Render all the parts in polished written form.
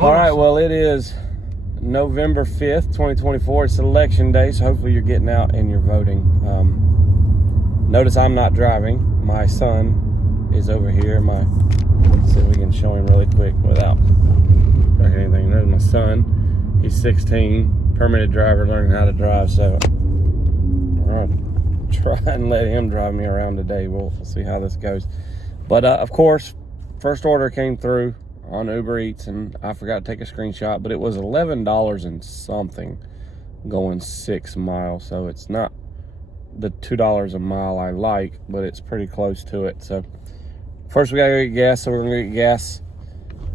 All right, well, it is November 5th, 2024. It's election day, so hopefully you're getting out and you're voting. Notice I'm not driving. My son is over here. Let's see if we can show him really quick without anything. There's my son. He's 16, permitted driver, learning how to drive, so we're going to try and let him drive me around today. We'll see how this goes. But, of course, first order came through on Uber Eats, and I forgot to take a screenshot, but it was $11 and something going 6 miles, so it's not the $2 a mile I like, but it's pretty close to it. So first we gotta go get gas, so we're gonna get gas.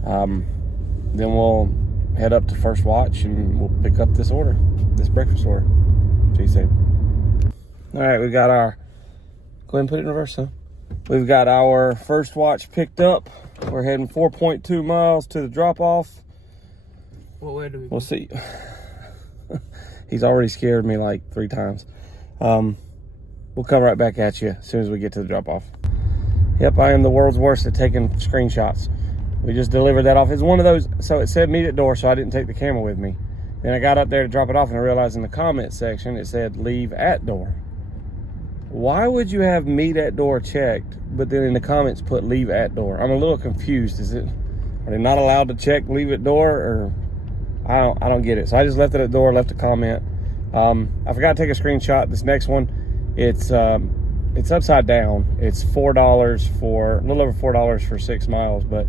Then we'll head up to First Watch and we'll pick up this breakfast order. See you soon. All right, we got our, go ahead and put it in reverse, huh? We've got our First Watch picked up. We're heading 4.2 miles to the drop-off. What way do we go? We'll see. He's already scared me like 3 times. We'll come right back at you as soon as we get to the drop-off. Yep, I am the world's worst at taking screenshots. We just delivered that off. It's one of those, so it said meet at door, so I didn't take the camera with me. Then I got up there to drop it off, and I realized in the comment section it said leave at door. Why would you have meet at door checked, but then in the comments put leave at door? I'm a little confused. Are they not allowed to check leave at door, or I don't get it. So I just left it at door, left a comment. I forgot to take a screenshot. This next one, it's upside down. It's a little over $4 for 6 miles. But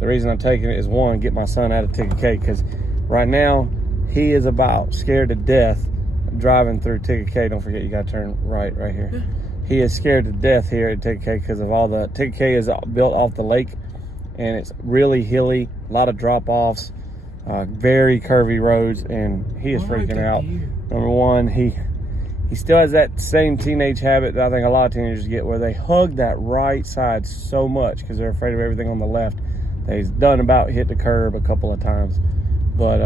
the reason I'm taking it is, one, get my son out of Ticket K, because right now he is about scared to death driving through Ticket K. Don't forget, you got to turn right here. Yeah. He is scared to death here at Ticket K because of all the Ticket K is built off the lake, and it's really hilly, a lot of drop-offs, very curvy roads, and he is freaking out. Number one, he still has that same teenage habit that I think a lot of teenagers get, where they hug that right side so much because they're afraid of everything on the left. He's done about hit the curb a couple of times, but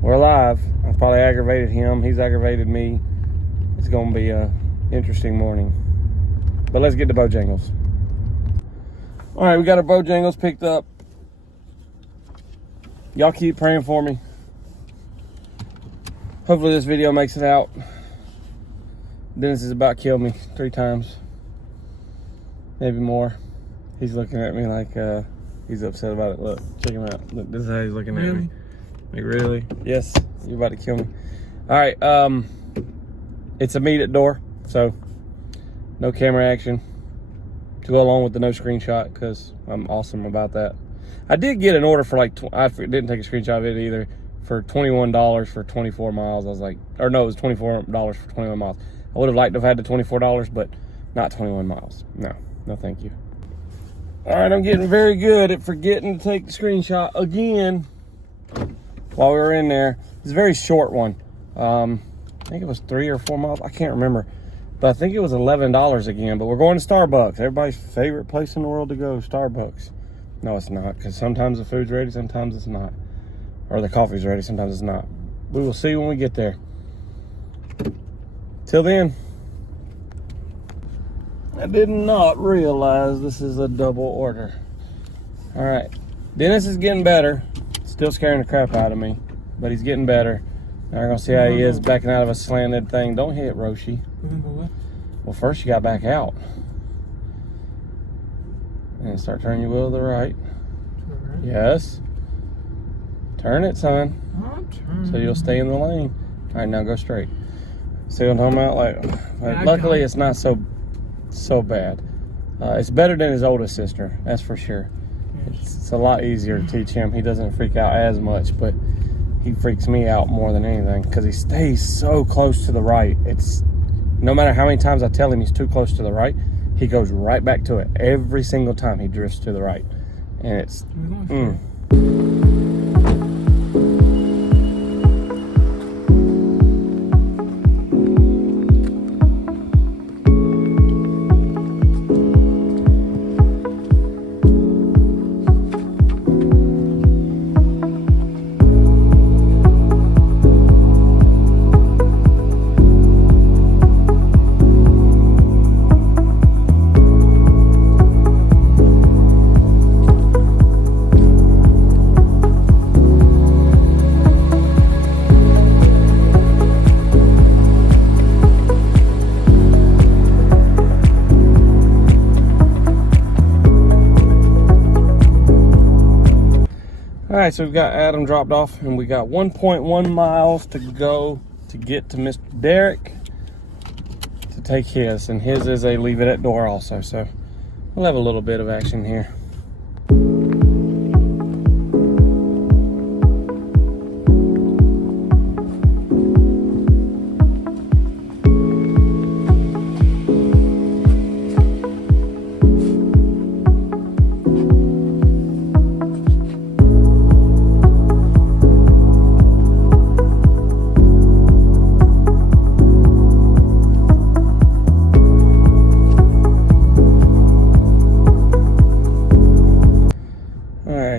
we're alive. I probably aggravated him. He's aggravated me. It's going to be a interesting morning. But let's get to Bojangles. All right, we got our Bojangles picked up. Y'all keep praying for me. Hopefully this video makes it out. Dennis is about to kill me 3 times. Maybe more. He's looking at me like he's upset about it. Look, check him out. Look, this is how he's looking at me. Like, really? Yes, you're about to kill me. All right, it's a meet at door, so no camera action to go along with the no screenshot, because I'm awesome about that. I did get an order for like, I didn't take a screenshot of it either, for $21 for 24 miles. I was like, or no, it was $24 for 21 miles. I would have liked to have had the $24, but not 21 miles. No, thank you. All right, I'm getting very good at forgetting to take the screenshot again. While we were in there, it's a very short one. I think it was 3 or 4 miles. I can't remember, but I think it was $11 again. But we're going to Starbucks, everybody's favorite place in the world to go, Starbucks. No, it's not, because sometimes the food's ready, sometimes it's not, or the coffee's ready, sometimes it's not. We will see when we get there. Till then, I did not realize this is a double order. All right, Dennis is getting better. Still scaring the crap out of me, but he's getting better. Now we're gonna see how he is backing out of a slanted thing. Don't hit Roshi. Well, first you got back out. And start turning your wheel to the right. Yes. Turn it, son. So you'll stay in the lane. All right, now go straight. See what I'm talking about? Like luckily it's not so bad. It's better than his oldest sister, that's for sure. It's a lot easier to teach him. He doesn't freak out as much, but he freaks me out more than anything because he stays so close to the right. It's no matter how many times I tell him he's too close to the right, he goes right back to it. Every single time he drifts to the right. And it's right, so we've got Adam dropped off, and we got 1.1 miles to go to get to Mr. Derek to take his, and his is a leave it at door also, so we'll have a little bit of action here.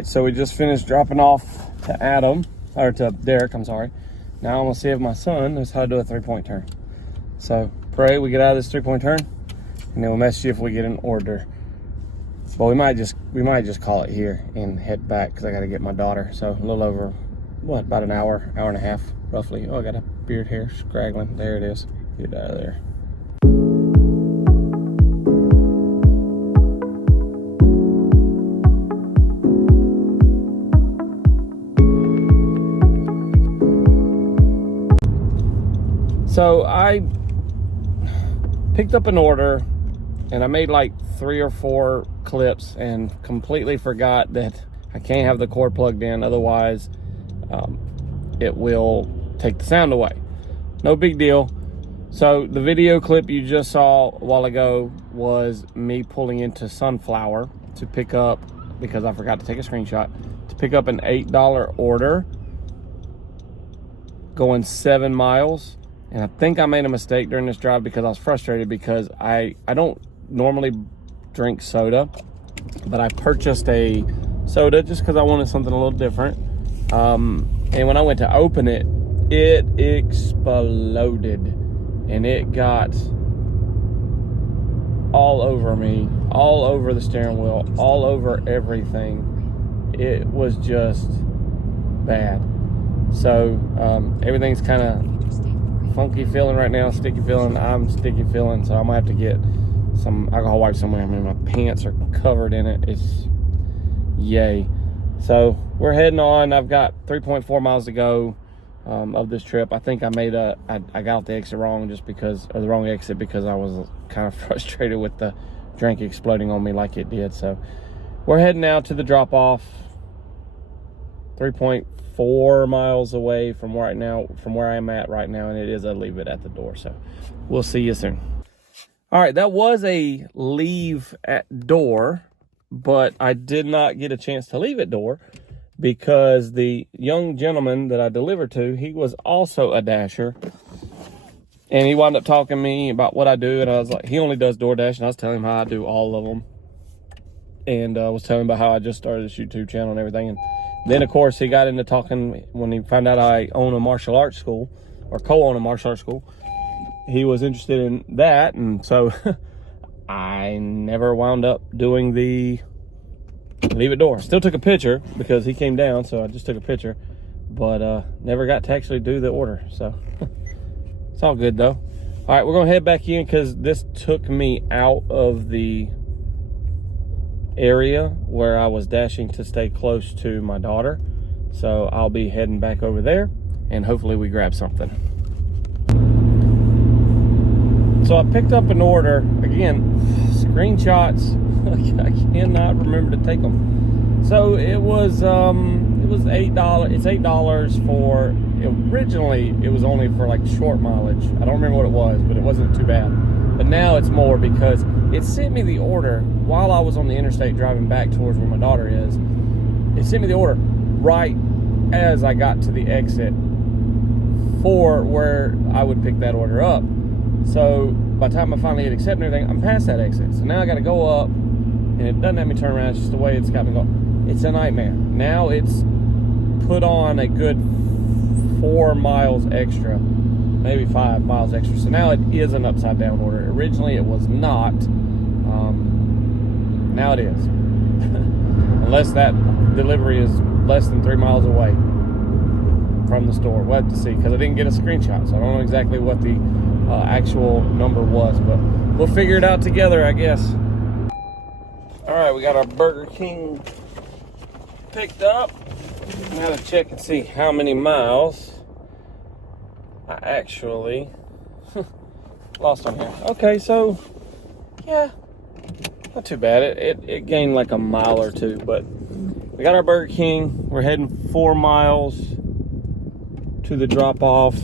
So we just finished dropping off to Adam, or to Derek, I'm sorry. Now I'm gonna see if my son knows how to do a 3-point turn. So pray we get out of this 3-point turn, and then we'll message you if we get an order. But we might just call it here and head back because I gotta get my daughter. So a little over, what, about an hour and a half, roughly. Oh, I got a beard hair scraggling. There it is. Get it out of there. So I picked up an order and I made like 3 or 4 clips and completely forgot that I can't have the cord plugged in, otherwise it will take the sound away. No big deal. So the video clip you just saw a while ago was me pulling into Sunflower to pick up, because I forgot to take a screenshot, to pick up an $8 order going 7 miles. And I think I made a mistake during this drive because I was frustrated because I don't normally drink soda, but I purchased a soda just because I wanted something a little different. And when I went to open it, it exploded and it got all over me, all over the steering wheel, all over everything. It was just bad. So everything's kind of funky feeling right now, sticky feeling. I'm sticky feeling, so I'm gonna have to get some alcohol wipes somewhere. I mean, my pants are covered in it. It's yay. So we're heading on. I've got 3.4 miles to go of this trip. I think I made I got off the exit wrong just because, or the wrong exit, because I was kind of frustrated with the drink exploding on me like it did. So we're heading out to the drop off. 3.4 miles away from where I am at right now, and it is a leave it at the door. So we'll see you soon. All right, that was a leave at door, but I did not get a chance to leave at door because the young gentleman that I delivered to, he was also a dasher, and he wound up talking to me about what I do, and I was like, he only does DoorDash, and I was telling him how I do all of them, and I was telling him about how I just started this YouTube channel and everything. And then, of course, he got into talking when he found out I own a martial arts school, or co-own a martial arts school. He was interested in that, and so I never wound up doing the leave it door. Still took a picture because he came down, so I just took a picture, but never got to actually do the order. So it's all good, though. All right, we're going to head back in because this took me out of the area where I was dashing to stay close to my daughter. So I'll be heading back over there and hopefully we grab something. So I picked up an order, again, screenshots, I cannot remember to take them. So it was $8. It's $8 for, originally it was only for like short mileage. I don't remember what it was, but it wasn't too bad. But now it's more because it sent me the order while I was on the interstate driving back towards where my daughter is. It sent me the order right as I got to the exit for where I would pick that order up. So by the time I finally hit accept and everything, I'm past that exit. So now I got to go up, and it doesn't let me turn around. It's just the way it's got me going. It's a nightmare. Now it's put on a good 4 miles extra, maybe 5 miles extra. So now it is an upside down order. Originally it was not. Now it is. Unless that delivery is less than 3 miles away from the store. We'll have to see, because I didn't get a screenshot, so I don't know exactly what the actual number was, but we'll figure it out together, I guess. All right, we got our Burger King picked up. Now to check and see how many miles I actually lost on here. Okay, so yeah, not too bad. It gained like a mile or two, but we got our Burger King. We're heading 4 miles to the drop off.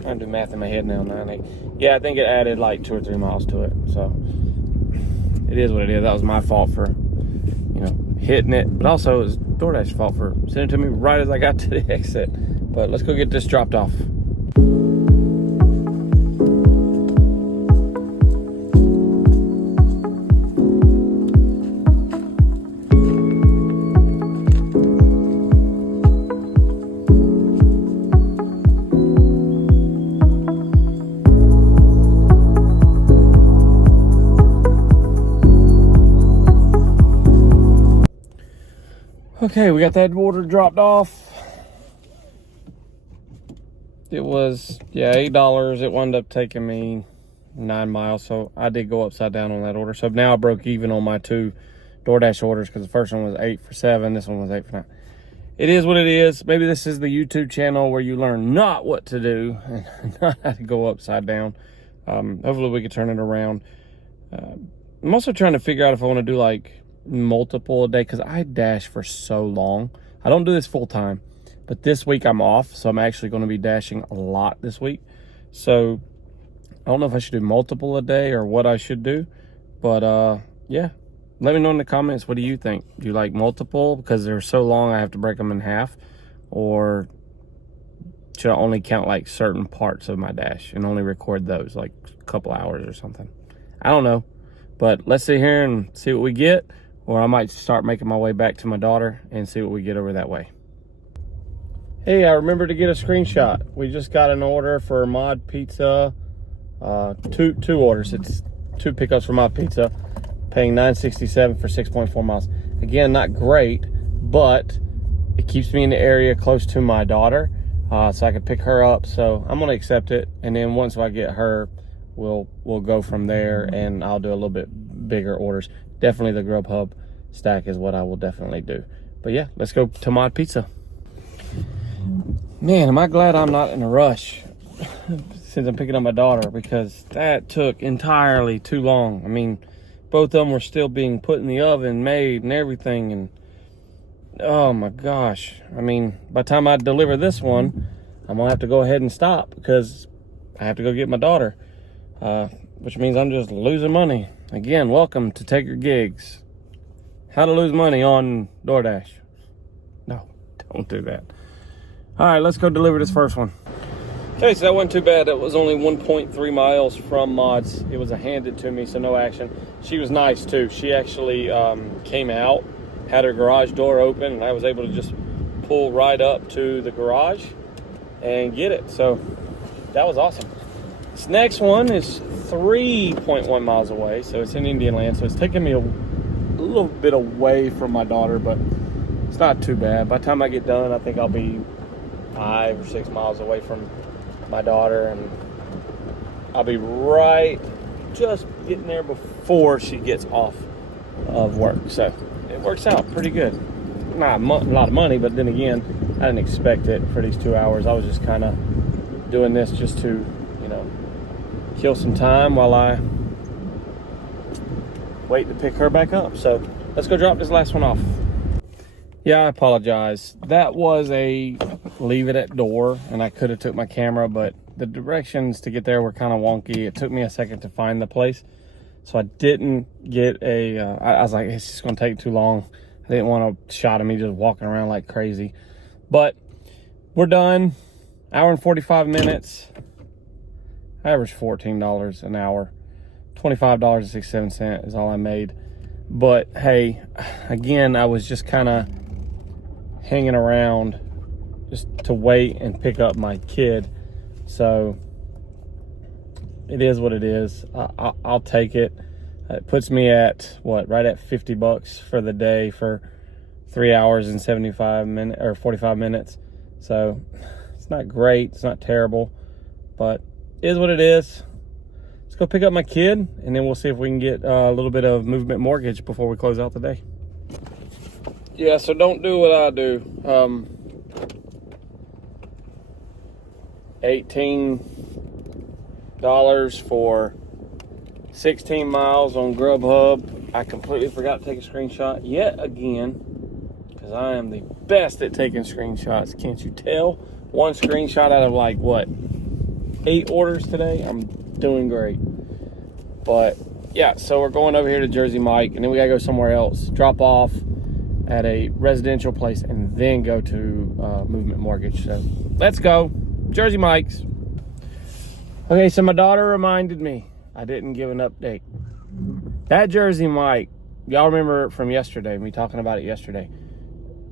Trying to do math in my head now. 9, 8. Yeah, I think it added like 2 or 3 miles to it. So it is what it is. That was my fault for, hitting it. But also it was DoorDash's fault for sending it to me right as I got to the exit. But let's go get this dropped off. Okay, we got that order dropped off. It was, $8. It wound up taking me 9 miles, so I did go upside down on that order. So now I broke even on my 2 DoorDash orders because the first one was 8 for 7, this one was 8 for 9. It is what it is. Maybe this is the YouTube channel where you learn not what to do and not how to go upside down. Hopefully we can turn it around. I'm also trying to figure out if I want to do like multiple a day because I dash for so long. I don't do this full time, but this week I'm off, so I'm actually going to be dashing a lot this week. So I don't know if I should do multiple a day or what I should do, but yeah, let me know in the comments. What do you think? Do you like multiple because they're so long I have to break them in half, or should I only count like certain parts of my dash and only record those like a couple hours or something? I don't know, but let's sit here and see what we get. Or I might start making my way back to my daughter and see what we get over that way. Hey, I remember to get a screenshot. We just got an order for Mod Pizza. Two orders. It's 2 pickups for Mod Pizza. Paying $9.67 for 6.4 miles. Again, not great, but it keeps me in the area close to my daughter, so I can pick her up. So I'm gonna accept it, and then once I get her, we'll go from there, and I'll do a little bit bigger orders. Definitely the Grubhub stack is what I will definitely do. But yeah, let's go to Mod Pizza. Man, am I glad I'm not in a rush since I'm picking up my daughter, because that took entirely too long. I mean, both of them were still being put in the oven, made and everything, and oh my gosh. I mean, by the time I deliver this one, I'm gonna have to go ahead and stop because I have to go get my daughter, which means I'm just losing money. Again, welcome to Take Your Gigs. How to lose money on DoorDash. No, don't do that. All right, let's go deliver this first one. Okay, so that wasn't too bad. That was only 1.3 miles from Mods. It was a handed to me, so no action. She was nice too. She actually came out, had her garage door open, and I was able to just pull right up to the garage and get it. So that was awesome. This next one is 3.1 miles away, so it's in Indian Land, so it's taking me a little bit away from my daughter, but it's not too bad. By the time I get done, I think I'll be 5 or 6 miles away from my daughter, and I'll be right just getting there before she gets off of work, so it works out pretty good. Not a lot of money, but then again, I didn't expect it for these 2 hours. I was just kind of doing this just to kill some time while I wait to pick her back up. So let's go drop this last one off. Yeah, I apologize. That was a leave it at door, and I could have took my camera, but the directions to get there were kind of wonky. It took me a second to find the place, so I didn't get I was like, it's just gonna take too long. I didn't want a shot of me just walking around like crazy. But we're done. Hour and 45 minutes. I averaged $14 an hour. $25.67 is all I made. But hey, again, I was just kind of hanging around just to wait and pick up my kid. So it is what it is. I'll take it. It puts me at right at $50 for the day for 3 hours and 75 minutes or 45 minutes. So it's not great. It's not terrible, but it is what it is. Let's go pick up my kid, and then we'll see if we can get a little bit of Movement Mortgage before we close out the day. Yeah, so don't do what I do. $18 for 16 miles on Grubhub. I completely forgot to take a screenshot yet again, because I am the best at taking screenshots. Can't you tell? One screenshot out of like, what, 8 orders today? I'm doing great. But yeah, so we're going over here to Jersey Mike, and then we gotta go somewhere else, drop off at a residential place, and then go to Movement Mortgage. So let's go. Jersey Mike's. Okay, so my daughter reminded me I didn't give an update. That Jersey Mike, y'all remember from yesterday, me talking about it yesterday.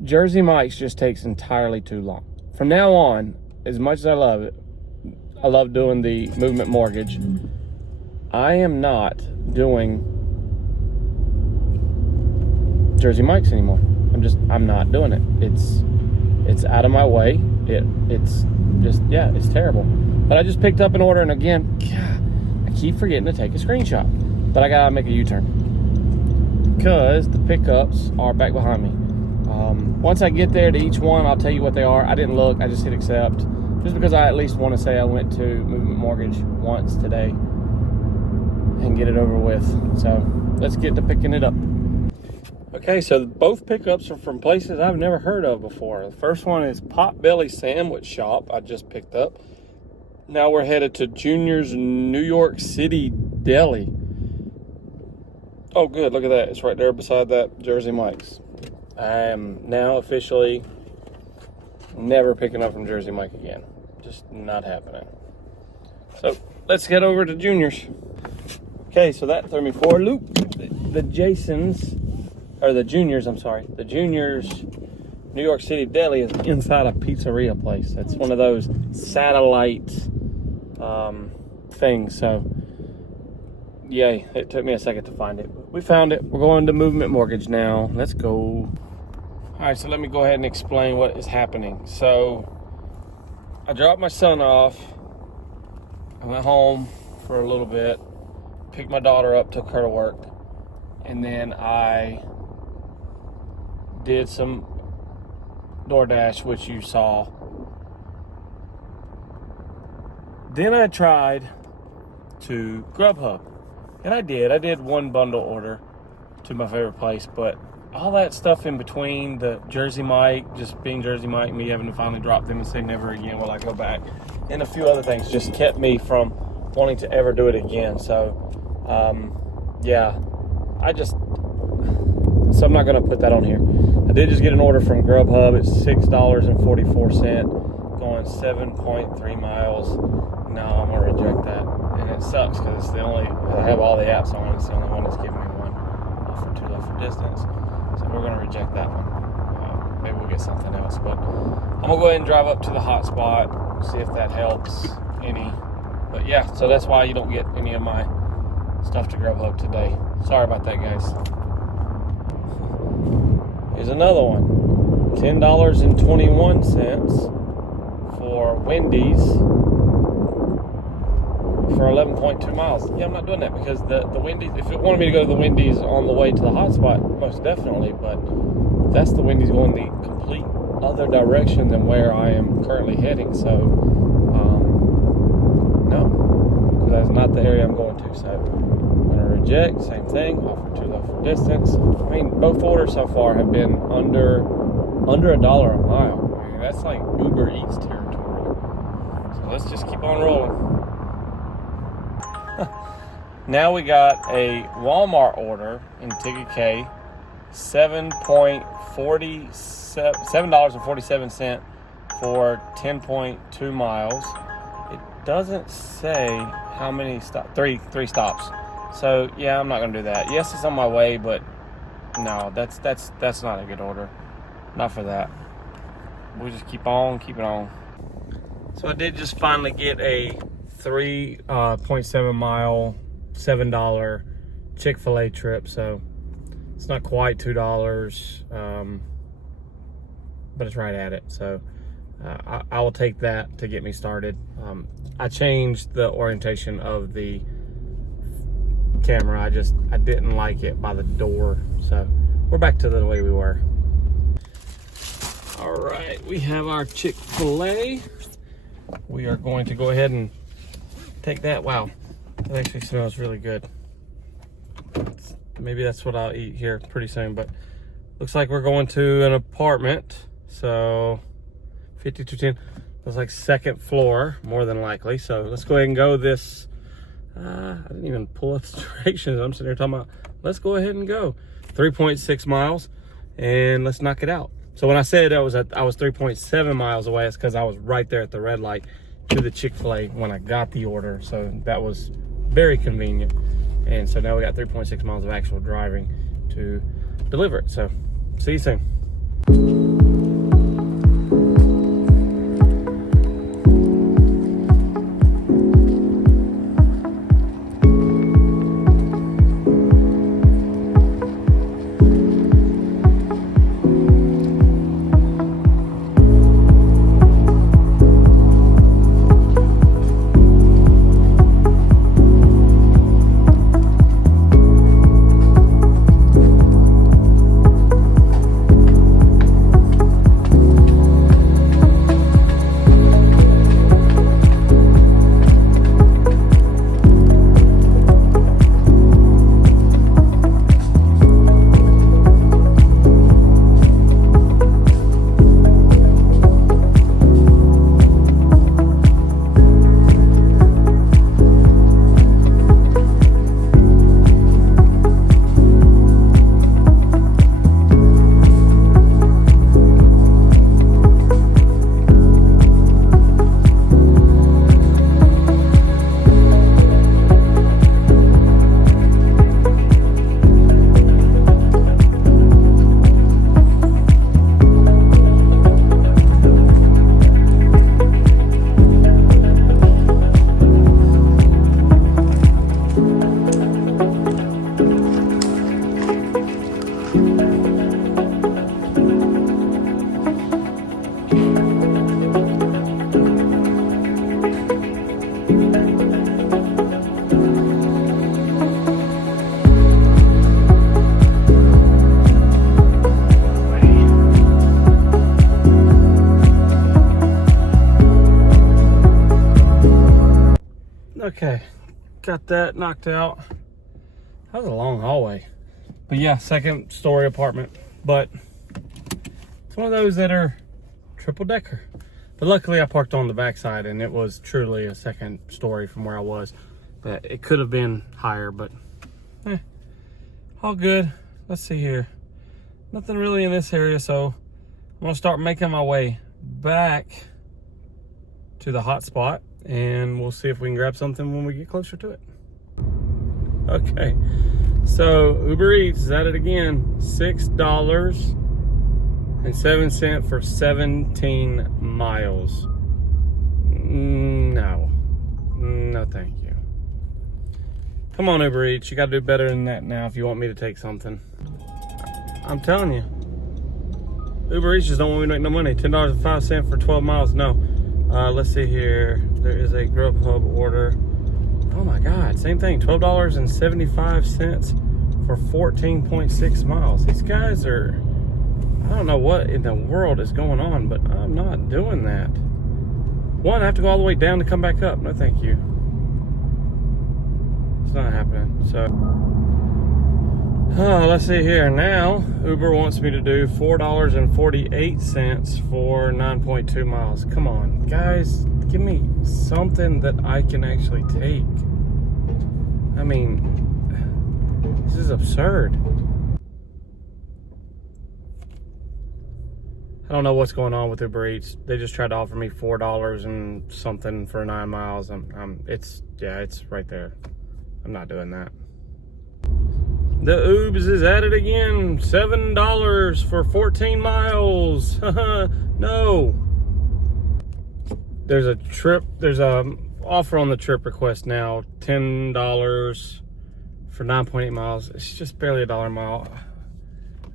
Jersey Mike's just takes entirely too long. From now on, as much as I love it, I love doing the Movement Mortgage, I am not doing Jersey Mike's anymore. I'm not doing it. It's out of my way. It's just, yeah, it's terrible. But I just picked up an order, and again, God, I keep forgetting to take a screenshot. But I gotta make a U-turn because the pickups are back behind me. Once I get there to each one, I'll tell you what they are. I didn't look, I just hit accept, just because I at least want to say I went to Movement Mortgage once today and get it over with. So let's get to picking it up. Okay, so both pickups are from places I've never heard of before. The first one is Potbelly Sandwich Shop I just picked up. Now we're headed to Junior's New York City Deli. Oh, good, look at that. It's right there beside that Jersey Mike's. I am now officially never picking up from Jersey Mike again. Just not happening. So let's get over to Junior's. Okay, so that threw me for a loop. The Junior's New York City Deli is inside a pizzeria place. It's one of those satellite things. So, yay, it took me a second to find it. We found it. We're going to Movement Mortgage now. Let's go. All right, so let me go ahead and explain what is happening. So, I dropped my son off. I went home for a little bit, picked my daughter up, took her to work, and then I did some DoorDash, which you saw. Then I tried to Grubhub, and I did one bundle order to my favorite place, but all that stuff in between, the Jersey Mike, just being Jersey Mike, me having to finally drop them and say never again will I go back, and a few other things just kept me from wanting to ever do it again. So yeah, so I'm not going to put that on here. I did just get an order from Grubhub. It's $6.44, going 7.3 miles. No, I'm going to reject that. And it sucks because it's the only, I have all the apps on, it's the only one that's giving me one offer too low for distance. So we're going to reject that one. Maybe we'll get something else. But I'm going to go ahead and drive up to the hotspot, see if that helps any. But yeah, so that's why you don't get any of my stuff to Grubhub today. Sorry about that, guys. Here's another one. $10.21 for Wendy's for 11.2 miles. Yeah, I'm not doing that because the Wendy's, if it wanted me to go to the Wendy's on the way to the hotspot, most definitely, but that's the Wendy's going the complete other direction than where I am currently heading. So, no, because that's not the area I'm going to. So, I'm going to reject, same thing, offer too low for distance. I mean, both orders so far have been under $1 a mile. I mean, that's like Uber Eats territory. So let's just keep on rolling. Now we got a Walmart order in Ticket K, $7.47 for 10.2 miles. It doesn't say how many stops. Three stops. So yeah, I'm not gonna do that. Yes, it's on my way, but no, that's not a good order. Not for that. We'll just keep on keeping on. So I did just finally get a 3.7 mile, $7 Chick-fil-A trip. So it's not quite $2, but it's right at it. So I will take that to get me started. I changed the orientation of the camera. I didn't like it by the door. So we're back to the way we were. All right, we have our Chick-fil-A. We are going to go ahead and take that. Wow, that actually smells really good. Maybe that's what I'll eat here pretty soon, but looks like we're going to an apartment. So 5210, that's like second floor, more than likely. So let's go ahead and go this. I didn't even pull up the directions. I'm sitting here talking about, let's go ahead and go. 3.6 miles, and let's knock it out. So when I said I was 3.7 miles away, it's because I was right there at the red light to the Chick-fil-A when I got the order. So that was very convenient. And so now we got 3.6 miles of actual driving to deliver it. So see you soon. Okay, got that knocked out. That was a long hallway. But yeah, second story apartment. But it's one of those that are triple decker. But luckily I parked on the backside and it was truly a second story from where I was. But it could have been higher, but all good. Let's see here. Nothing really in this area, so I'm gonna start making my way back to the hot spot, and we'll see if we can grab something when we get closer to it. Okay, so Uber Eats is at it again. $6.07 for 17 miles. No, thank you. Come on, Uber Eats, you gotta do better than that now if you want me to take something. I'm telling you, Uber Eats just don't want me to make no money. $10.05 for 12 miles, no. Let's see here. There is a Grubhub order. Oh my God, same thing. $12.75 for 14.6 miles. These guys are, I don't know what in the world is going on, but I'm not doing that. One, I have to go all the way down to come back up. No, thank you. It's not happening. So, let's see here. Now, Uber wants me to do $4.48 for 9.2 miles. Come on, guys, give me something that I can actually take. I mean, this is absurd. I don't know what's going on with Uber Eats. They just tried to offer me $4 and something for 9 miles. It's right there. I'm not doing that. The Oobs is at it again. $7 for 14 miles. No. There's a offer on the trip request now. $10 for 9.8 miles. It's just barely $1 a mile.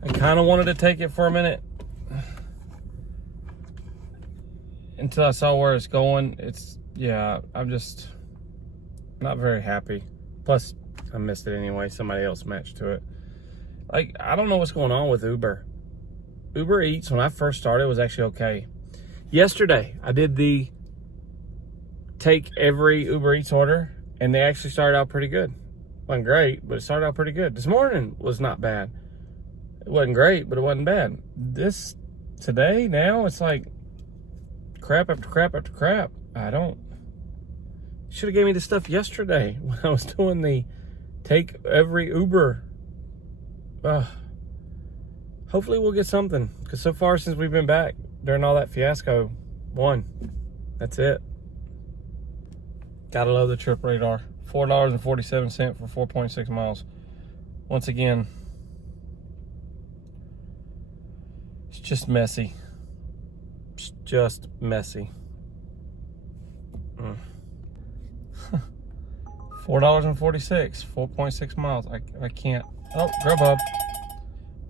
I kind of wanted to take it for a minute until I saw where it's going. I'm just not very happy. Plus, I missed it anyway. Somebody else matched to it. Like, I don't know what's going on with Uber. Uber Eats, when I first started, was actually okay. Yesterday, I did the take every Uber Eats order, and they actually started out pretty good. Wasn't great, but it started out pretty good. This morning was not bad. It wasn't great, but it wasn't bad. Today, now, it's like crap after crap after crap. Should have gave me the stuff yesterday when I was doing the take every Uber. Hopefully we'll get something, because so far since we've been back during all that fiasco, one. That's it. Gotta love the trip radar. $4.47 for 4.6 miles. Once again, it's just messy. It's just messy. $4.46, 4.6 miles. I can't. Oh, Grubhub.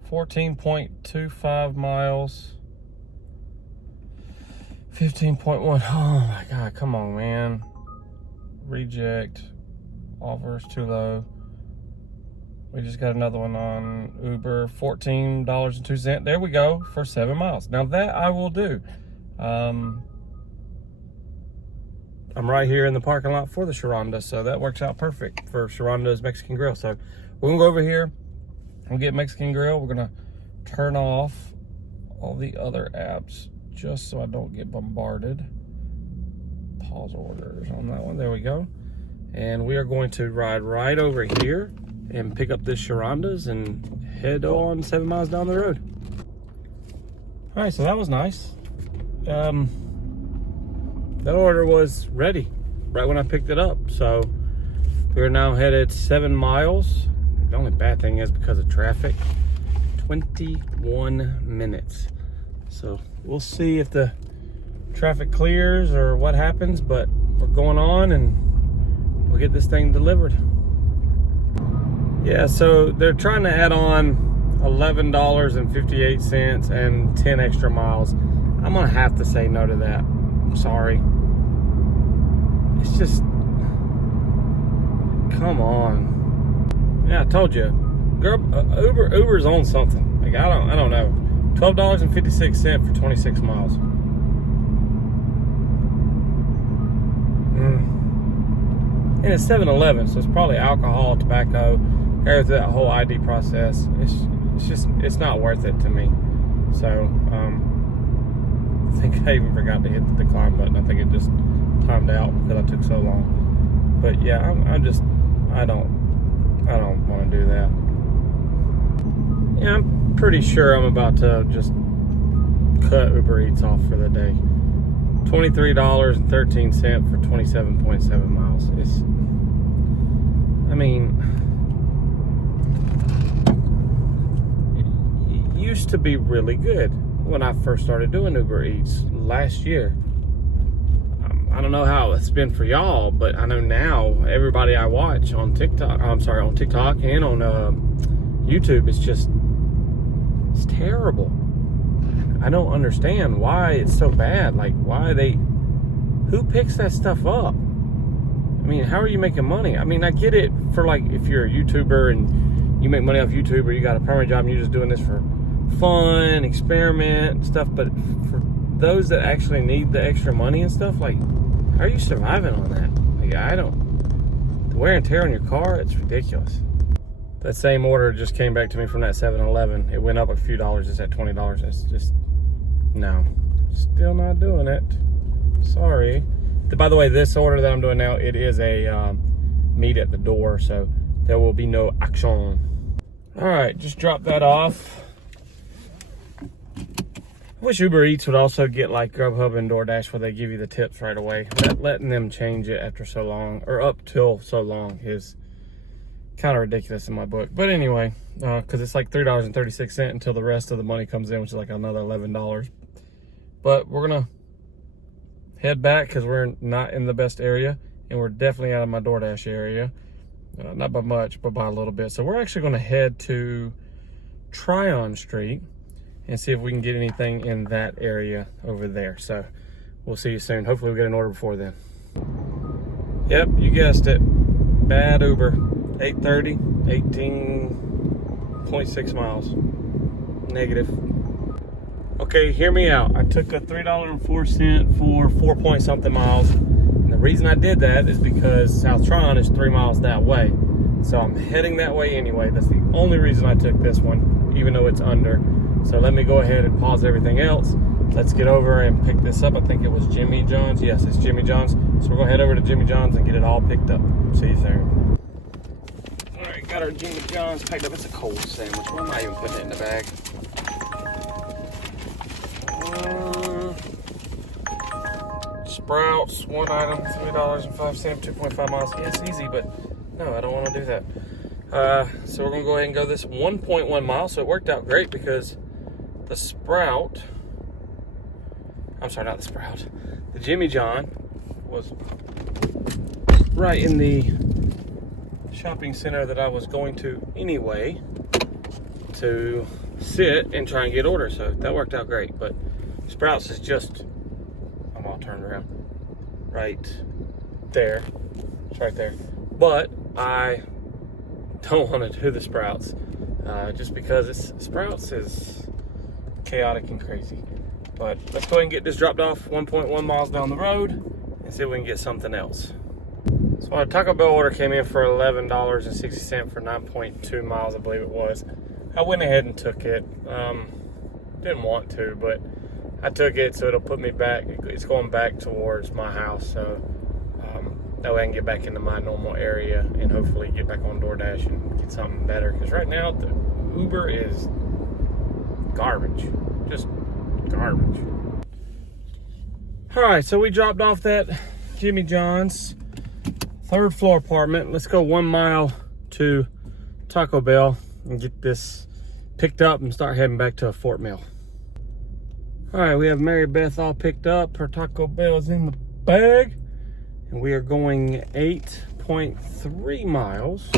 14.25 miles. 15.1. Oh my God, come on, man. Reject. Offers too low. We just got another one on Uber. $14.02. There we go, for 7 miles. Now that I will do. I'm right here in the parking lot for the Sharonda, so that works out perfect for Sharonda's Mexican Grill. So we're gonna go over here and get Mexican Grill. We're gonna turn off all the other apps just so I don't get bombarded. Pause orders on that one. There we go. And we are going to ride right over here and pick up this Sharonda's and head on 7 miles down the road. All right, so that was nice. That order was ready right when I picked it up. So we're now headed 7 miles. The only bad thing is because of traffic, 21 minutes. So we'll see if the traffic clears or what happens, but we're going on and we'll get this thing delivered. Yeah, so they're trying to add on $11.58 and 10 extra miles. I'm gonna have to say no to that. I'm sorry. It's just, come on. Yeah, I told you, girl, Uber's on something. Like I don't know. $12.56 for 26 miles. And it's 7-Eleven, so it's probably alcohol, tobacco, goes through that whole ID process. It's not worth it to me. So, I think I even forgot to hit the decline button. I think it just timed out because I took so long. But yeah, I don't want to do that. Yeah, I'm pretty sure I'm about to just cut Uber Eats off for the day. $23.13 for 27.7 miles. It used to be really good when I first started doing Uber Eats last year. I don't know how it's been for y'all, but I know now everybody I watch on TikTok and on YouTube, it's terrible. I don't understand why it's so bad. Like, who picks that stuff up? I mean, how are you making money? I mean, I get it for like, if you're a YouTuber and you make money off YouTube, or you got a permanent job and you're just doing this for fun, experiment and stuff, but for those that actually need the extra money and stuff, like, how are you surviving on that? Like, the wear and tear on your car, it's ridiculous. That same order just came back to me from that 7-Eleven. It went up a few dollars. It's at $20. It's just, no, still not doing it. Sorry. By the way, this order that I'm doing now, it is a meet at the door, so there will be no action. All right, just drop that off. I wish Uber Eats would also get like Grubhub and DoorDash where they give you the tips right away. Letting them change it after so long, or up till so long, is kind of ridiculous in my book. But anyway, because it's like $3.36 until the rest of the money comes in, which is like another $11. But we're gonna head back because we're not in the best area, and we're definitely out of my DoorDash area. Not by much, but by a little bit. So we're actually gonna head to Tryon Street and see if we can get anything in that area over there. So we'll see you soon. Hopefully we'll get an order before then. Yep, you guessed it. Bad Uber. 8:30, 18.6 miles. Negative. Okay, hear me out. I took a $3.04 for 4 point something miles. And the reason I did that is because South Tryon is 3 miles that way. So I'm heading that way anyway. That's the only reason I took this one, even though it's under. So let me go ahead and pause everything else. Let's get over and pick this up. I think it was Jimmy John's. Yes, it's Jimmy John's. So we're gonna head over to Jimmy John's and get it all picked up. See you there. All right, got our Jimmy John's packed up. It's a cold sandwich. Why am I even putting it in the bag? Sprouts, one item, $3.05, 2.5 miles. Yeah, it's easy, but no, I don't want to do that. So we're gonna go ahead and go this 1.1 miles. So it worked out great because the Sprout, I'm sorry, not the Sprout, the Jimmy John was right in the shopping center that I was going to anyway to sit and try and get orders. So that worked out great. But Sprouts is just, I'm all turned around, right there. It's right there. But I don't want to do the Sprouts just because Sprouts is chaotic and crazy. But let's go ahead and get this dropped off 1.1 miles down the road and see if we can get something else. So our Taco Bell order came in for $11.60 for 9.2 miles, I believe it was. I went ahead and took it. Didn't want to, but I took it so it'll put me back. It's going back towards my house, so that way I can get back into my normal area and hopefully get back on DoorDash and get something better. Because right now the Uber is garbage, just garbage. All right, so we dropped off that Jimmy John's 3rd floor apartment. Let's go 1 mile to Taco Bell and get this picked up and start heading back to Fort Mill. All right, we have Mary Beth all picked up. Her Taco Bell is in the bag. And we are going 8.3 miles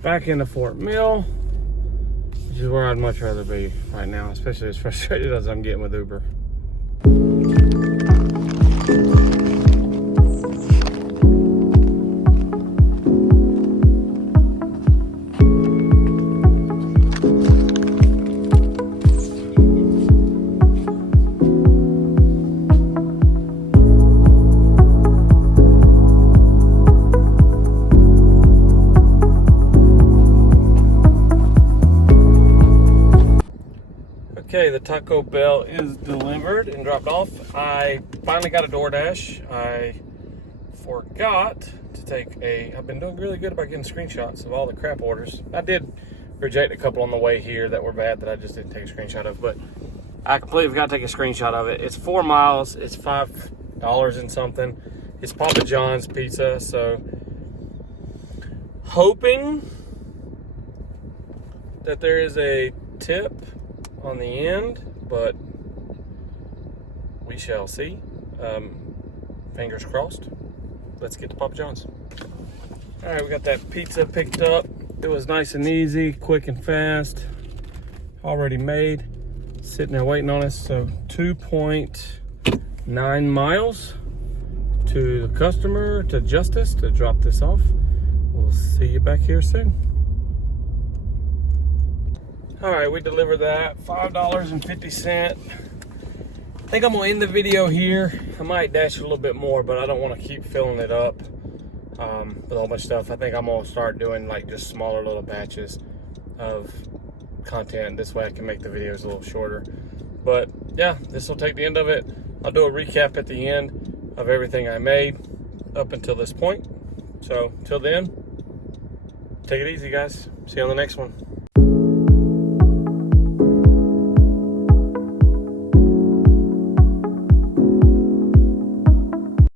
back into Fort Mill, which is where I'd much rather be right now, especially as frustrated as I'm getting with Uber. Okay, the Taco Bell is delivered and dropped off. I finally got a DoorDash. I forgot to take I've been doing really good about getting screenshots of all the crap orders. I did reject a couple on the way here that were bad that I just didn't take a screenshot of, but I completely forgot to take a screenshot of it. It's 4 miles, it's $5 and something. It's Papa John's pizza, so hoping that there is a tip on the end, but we shall see. Fingers crossed. Let's get to Papa John's. All right, we got that pizza picked up. It was nice and easy, quick and fast, already made, sitting there waiting on us. So 2.9 miles to the customer, to Justice, to drop this off. We'll see you back here soon. All right, we delivered that, $5.50. I think I'm gonna end the video here. I might dash a little bit more, but I don't wanna keep filling it up with a whole bunch of stuff. I think I'm gonna start doing like just smaller little batches of content. This way I can make the videos a little shorter. But yeah, this will take the end of it. I'll do a recap at the end of everything I made up until this point. So till then, take it easy, guys. See you on the next one.